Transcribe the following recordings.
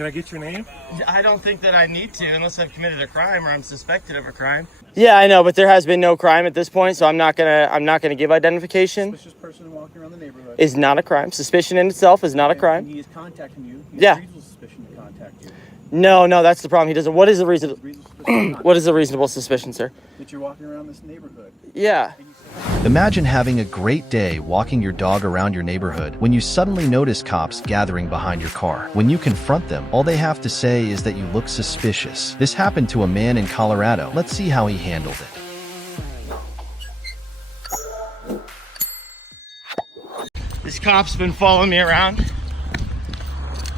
Can I get your name? I don't think that I need to unless I've committed a crime or I'm suspected of a crime. Yeah, I know, but there has been no crime at this point, so I'm not gonna give identification. Suspicious person walking around the neighborhood is not a crime. Suspicion in itself is not a crime. And he is contacting you. He Yeah. has reasonable suspicion to contact you. No, that's the problem. He doesn't. What is the reason? Reasonable suspicion What is a reasonable suspicion, sir? that you're walking around this neighborhood. Yeah. Imagine having a great day walking your dog around your neighborhood when you suddenly notice cops gathering behind your car. When you confront them, all they have to say is that you look suspicious. This happened to a man in Colorado. Let's see how he handled it. This cop's been following me around.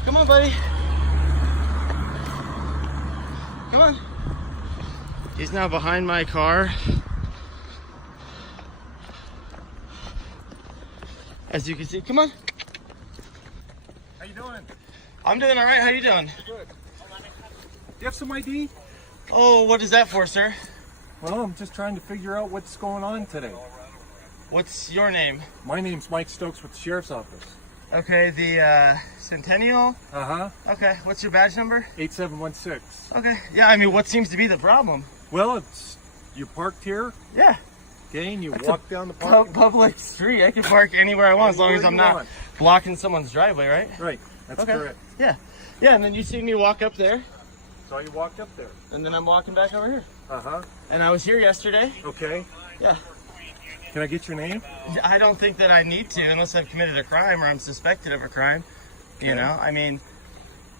Come on, buddy. Come on. He's now behind my car. As you can see, come on. How you doing? I'm doing all right. How you doing? Good. Do you have some ID? Oh, what is that for, sir? Well, I'm just trying to figure out what's going on today. What's your name? My name's Mike Stokes with the Sheriff's Office. Okay, the Centennial. Uh-huh. Okay, what's your badge number? 8716. Okay, yeah, I mean, what seems to be the problem? Well, it's you're parked here, Yeah, okay, and you walk down the park. public street. I can park anywhere I want as long as Anywhere I'm you not want. blocking someone's driveway, right? Right, that's Okay. correct. Yeah, yeah, and then you see me walk up there, So you walked up there. and then I'm walking back over here. Uh-huh. And I was here yesterday. Okay. Yeah. Can I get your name? I don't think that I need to unless I've committed a crime or I'm suspected of a crime. You Okay. know, I mean,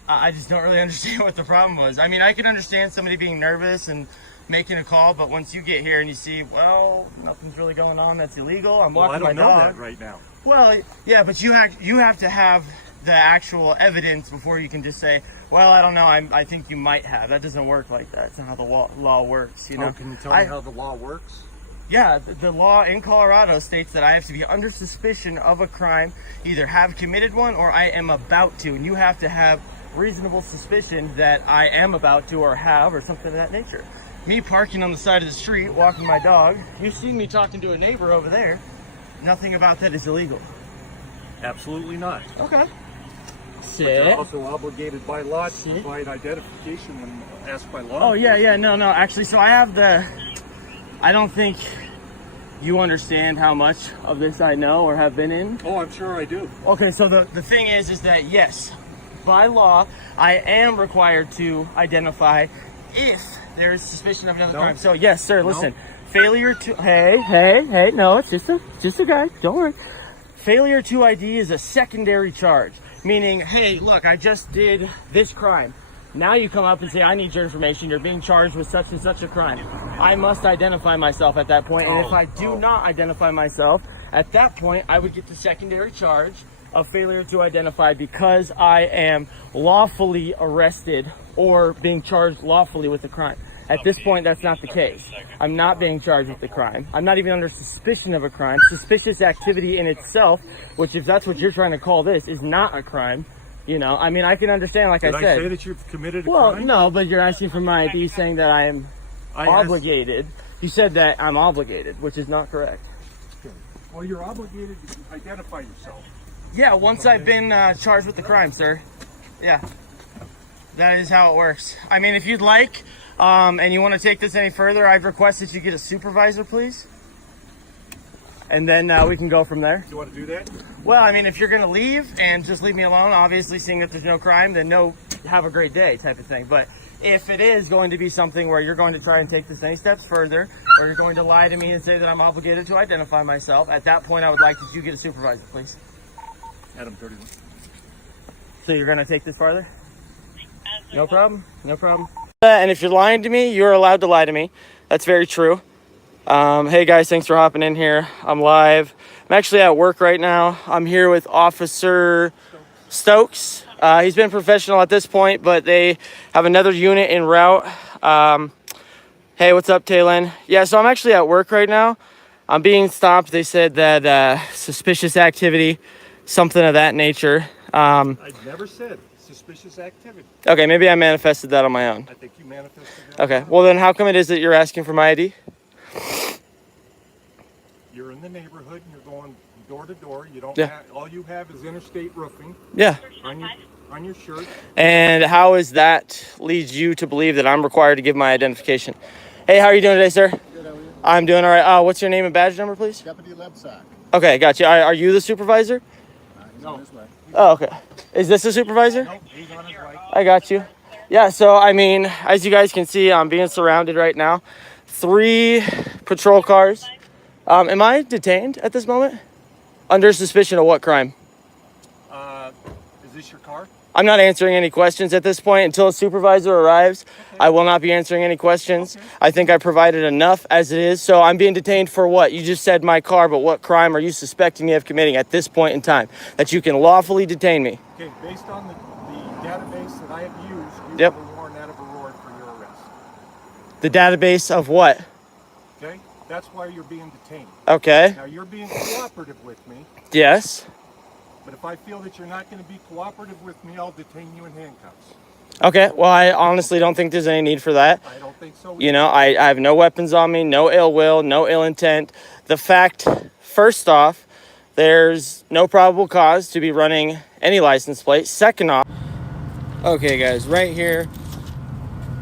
I just don't really understand what the problem was. I mean, I can understand somebody being nervous and making a call, but once you get here and you see, well, nothing's really going on, that's illegal. I'm Well, I walking don't my know dog. that right now. Well, yeah, but you have to have the actual evidence before you can just say, well, I don't know, I think you might have. That doesn't work like that. It's not how the law works, you know. Oh, can you tell me how the law works? Yeah, the law in Colorado states that I have to be under suspicion of a crime, either have committed one or I am about to. And you have to have reasonable suspicion that I am about to or have or something of that nature. Me parking on the side of the street, walking my dog, you see me talking to a neighbor over there, nothing about that is illegal. Absolutely not. Okay. But you're Sit. also obligated by law to See? provide identification when asked by law. Oh, yeah, no, actually, so I have I don't think you understand how much of this I know or have been in. Oh, I'm sure I do. Okay, so the thing is that yes, by law, I am required to identify if there is suspicion of another No. crime. So yes, sir, listen. Failure to hey, no, it's just a guy. Don't worry. Failure to ID is a secondary charge, meaning, hey, look, I just did this crime. Now you come up and say, I need your information. You're being charged with such and such a crime. I must identify myself at that point. And if I do not identify myself, at that point, I would get the secondary charge of failure to identify because I am lawfully arrested or being charged lawfully with a crime. At this point, that's not the case. I'm not being charged with the crime. I'm not even under suspicion of a crime. Suspicious activity in itself, which if that's what you're trying to call this, is not a crime. You know, I mean, I can understand, like Did I I said. say that you've committed a Well, crime? no, but you're asking for my ID saying that I am I asked- obligated. You said that I'm obligated, which is not correct. Well, you're obligated to identify yourself. Yeah, once I've been charged with the crime, sir. Yeah. That is how it works. I mean, if you'd like, and you want to take this any further, I'd request that you get a supervisor, please. And then we can go from there. Do you want to do that? Well, I mean, if you're going to leave and just leave me alone, obviously seeing that there's no crime, then no, have a great day type of thing. But if it is going to be something where you're going to try and take this any steps further, or you're going to lie to me and say that I'm obligated to identify myself, at that point I would like that you get a supervisor, please. Adam 31. So you're going to take this farther? No problem. No problem. And if you're lying to me, you're allowed to lie to me. That's very true. Hey guys, thanks for hopping in here. I'm live. I'm actually at work right now. I'm here with Officer Stokes. He's been professional at this point, but they have another unit en route. Hey, what's up, Taylin? Yeah, so I'm actually at work right now. I'm being stopped. They said that suspicious activity, something of that nature. I never said suspicious activity. Okay, maybe I manifested that on my own. I think you manifested that. Okay, well then how come it is that you're asking for my ID? You're in the neighborhood and you're going door to door. You don't Yeah. have, all you have is interstate roofing Yeah. on on your shirt. And how is that leads you to believe that I'm required to give my identification? Hey, how are you doing today, sir? Good, how are you? I'm doing all right. What's your name and badge number, please? Deputy Lebsack. Okay, gotcha. Are you the supervisor? He's on his way. Oh, okay. Is this the supervisor? Nope, he's on his way. I got you. Yeah, so I mean, as you guys can see, I'm being surrounded right now. 3 patrol cars. Am I detained at this moment? Under suspicion of what crime? Is this your car? I'm not answering any questions at this point until a supervisor arrives. Okay. I will not be answering any questions. Okay. I think I provided enough as it is. So I'm being detained for what? You just said my car, but what crime are you suspecting me of committing at this point in time that you can lawfully detain me? Okay, based on the database that I have used, you Yep. have a warrant out of Aurora for your arrest. The database of what? Okay? That's why you're being detained. Okay. Now, you're being cooperative with me, Yes. but if I feel that you're not going to be cooperative with me, I'll detain you in handcuffs. Okay. Well, I honestly don't think there's any need for that. I don't think so. You know, I have no weapons on me, no ill will, no ill intent. The fact, first off, there's no probable cause to be running any license plate. Second off, okay, guys, right here,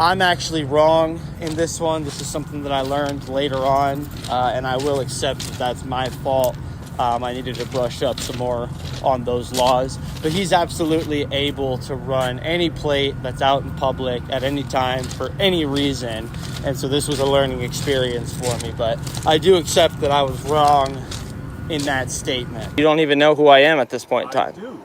I'm actually wrong in this one. This is something that I learned later on, and I will accept that that's my fault. I needed to brush up some more on those laws, but he's absolutely able to run any plate that's out in public at any time for any reason. And so this was a learning experience for me, but I do accept that I was wrong in that statement. You don't even know who I am at this point in I time. do.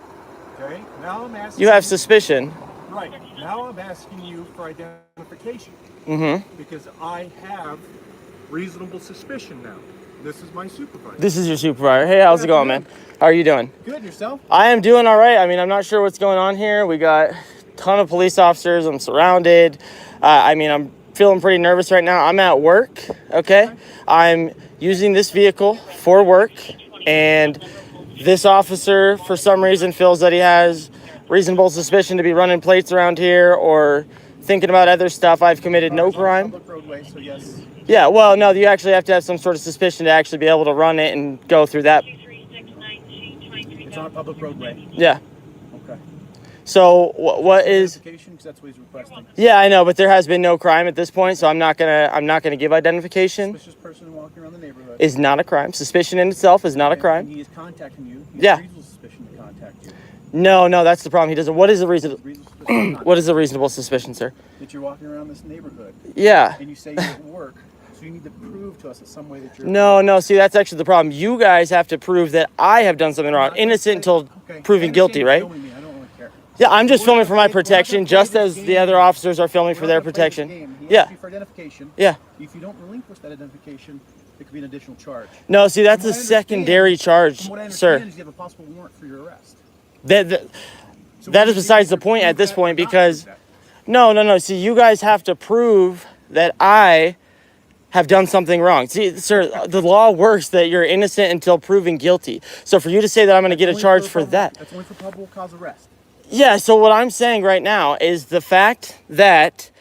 Okay? Now I'm asking You have suspicion. Right. Now I'm asking you for identification. Mm-hmm. Because I have reasonable suspicion now. This is my supervisor. This is your supervisor. Hey, how's it going, man? How are you doing? Good, yourself? I am doing all right. I mean, I'm not sure what's going on here. We got a ton of police officers. I'm surrounded. I mean, I'm feeling pretty nervous right now. I'm at work, okay? I'm using this vehicle for work, and this officer, for some reason, feels that he has reasonable suspicion to be running plates around here or thinking about other stuff. I've committed no crime. Public roadway, so yes. Yeah, well, no, you actually have to have some sort of suspicion to actually be able to run it and go through that. It's on a public roadway. Yeah. Okay. So what is? Identification, because that's what he's requesting. Yeah, I know, but there has been no crime at this point, so I'm not gonna give identification. Suspicious person walking around the neighborhood. Is not a crime. Suspicion in itself is not a And crime. he is contacting you. He has Yeah. reasonable suspicion to contact you. No, that's the problem. He doesn't. What is the reason? Reasonable suspicion to What is the reasonable suspicion, sir? that you're walking around this neighborhood Yeah. and you say you're at work, so you need to prove to us in some way that you're. No. See, that's actually the problem. You guys have to prove that I have done something wrong. I'm not Innocent gonna until say- okay, proven I guilty, understand right? you're filming me. I don't really care. Yeah, I'm just We're filming not for my gonna play- protection, we're not gonna just play as this the game. other officers are filming We're for not their gonna play this protection. game. He Yeah. asks you for identification. Yeah. If you don't relinquish that identification, it could be an additional charge. No, see, that's From a what I understand- secondary charge, From what I understand sir. is you have a possible warrant for your arrest. So That we is need besides the to point prove at this that point or not because prove that. no. See, you guys have to prove that I have done something wrong. See, sir, the law works that you're innocent until proven guilty. So for you to say that I'm going to get a Only charge the for probable- that. That's only for probable cause arrest. Yeah, so what I'm saying right now is the fact that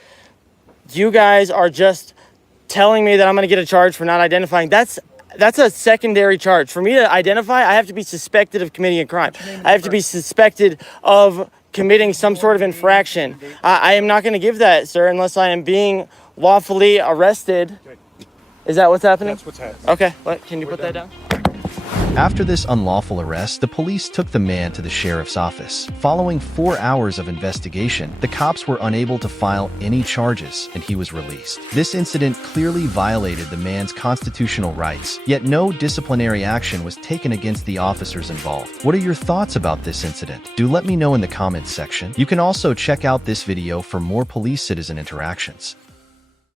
you guys are just telling me that I'm going to get a charge for not identifying. That's a secondary charge. For me to identify, I have to be suspected of committing a crime. I have to be suspected of committing some sort of infraction. I am not going to give that, sir, unless I am being lawfully arrested. Okay. Is that what's happening? That's what's happening. Okay, can you put that down? After this unlawful arrest, the police took the man to the sheriff's office. Following 4 hours of investigation, the cops were unable to file any charges, and he was released. This incident clearly violated the man's constitutional rights, yet no disciplinary action was taken against the officers involved. What are your thoughts about this incident? Do let me know in the comments section. You can also check out this video for more police-citizen interactions.